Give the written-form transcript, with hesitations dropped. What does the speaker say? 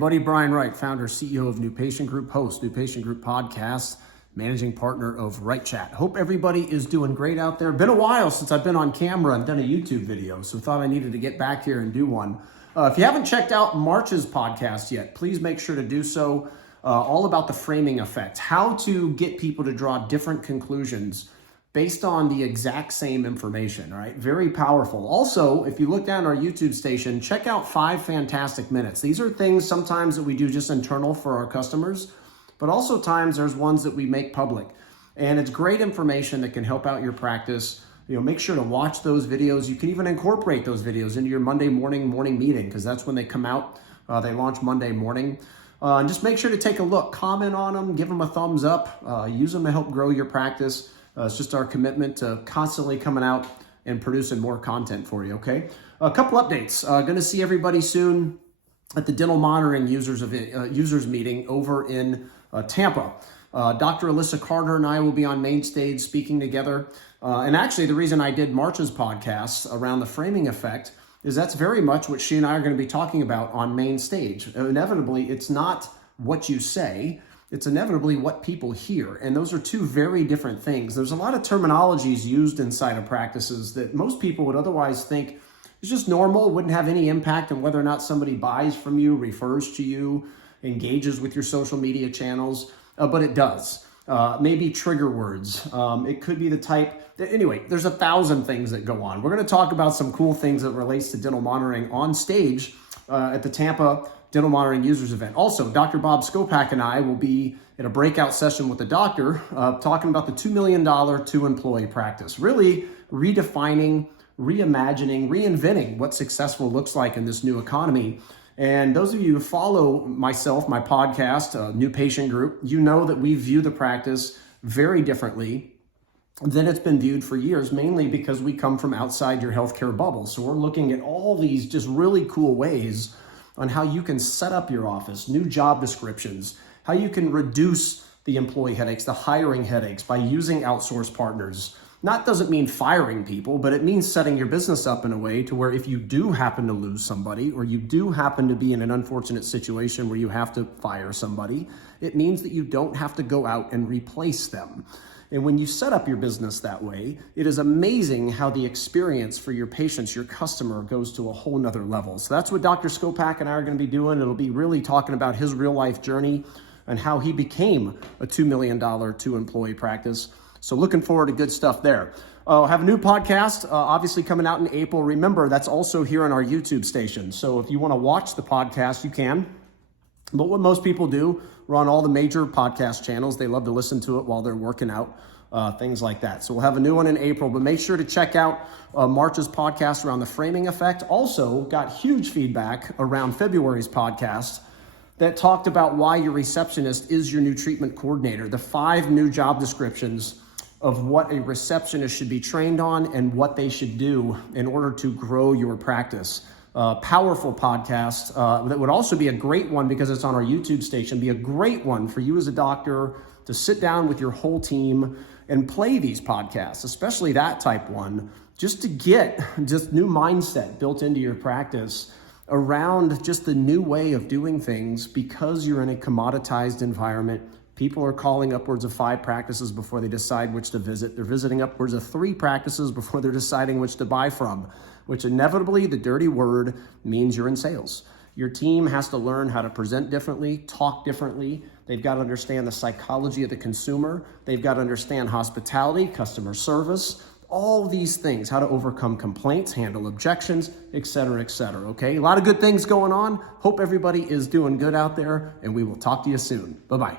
everybody. Brian Wright, founder, CEO of New Patient Group, host, New Patient Group podcast, managing partner of Right Chat. Hope everybody is doing great out there. Been a while since I've been on camera and done a YouTube video, so thought I needed to get back here and do one. If you haven't checked out March's podcast yet, please make sure to do so. All about the framing effect, how to get people to draw different conclusions based on the exact same information, all right? Very powerful. Also, if you look down our YouTube station, check out 5 Fantastic Minutes. These are things sometimes that we do just internal for our customers, but also times there's ones that we make public. And it's great information that can help out your practice. Make sure to watch those videos. You can even incorporate those videos into your Monday morning meeting, because that's when they come out. They launch Monday morning. And just make sure to take a look, comment on them, give them a thumbs up, use them to help grow your practice. It's just our commitment to constantly coming out and producing more content for you, okay? A couple updates. Going to see everybody soon at the dental monitoring users meeting over in Tampa. Dr. Alyssa Carter and I will be on main stage speaking together. And actually, the reason I did March's podcast around the framing effect is that's very much what she and I are going to be talking about on main stage. Inevitably, it's not what you say, it's inevitably what people hear. And those are two very different things. There's a lot of terminologies used inside of practices that most people would otherwise think is just normal, wouldn't have any impact on whether or not somebody buys from you, refers to you, engages with your social media channels, but it does. Maybe trigger words. It could be the type. Anyway, there's 1,000 things that go on. We're going to talk about some cool things that relates to dental monitoring on stage at the Tampa Dental Monitoring Users event. Also, Dr. Bob Skopak and I will be in a breakout session with the doctor talking about the $2 million two-employee practice. Really redefining, reimagining, reinventing what successful looks like in this new economy. And those of you who follow myself, my podcast, New Patient Group, you know that we view the practice very differently than it's been viewed for years, mainly because we come from outside your healthcare bubble. So we're looking at all these just really cool ways on how you can set up your office, new job descriptions, how you can reduce the employee headaches, the hiring headaches by using outsourced partners. That doesn't mean firing people, but it means setting your business up in a way to where if you do happen to lose somebody, or you do happen to be in an unfortunate situation where you have to fire somebody, it means that you don't have to go out and replace them. And when you set up your business that way, it is amazing how the experience for your patients, your customer, goes to a whole nother level. So that's what Dr. Skopak and I are going to be doing. It'll be really talking about his real life journey and how he became a $2 million two-employee practice. So looking forward to good stuff there. Have a new podcast, obviously coming out in April. Remember, that's also here on our YouTube station. So if you want to watch the podcast, you can. But what most people do, we're on all the major podcast channels. They love to listen to it while they're working out, things like that. So we'll have a new one in April, but make sure to check out March's podcast around the framing effect. Also got huge feedback around February's podcast that talked about why your receptionist is your new treatment coordinator. The 5 new job descriptions of what a receptionist should be trained on and what they should do in order to grow your practice. Powerful podcast that would also be a great one, because it's on our YouTube station, be a great one for you as a doctor to sit down with your whole team and play these podcasts, especially that type one, just to get just new mindset built into your practice around just the new way of doing things, because you're in a commoditized environment. People are calling upwards of 5 practices before they decide which to visit. They're visiting upwards of 3 practices before they're deciding which to buy from, which inevitably, the dirty word, means you're in sales. Your team has to learn how to present differently, talk differently. They've got to understand the psychology of the consumer. They've got to understand hospitality, customer service, all these things, how to overcome complaints, handle objections, et cetera, okay? A lot of good things going on. Hope everybody is doing good out there, and we will talk to you soon. Bye-bye.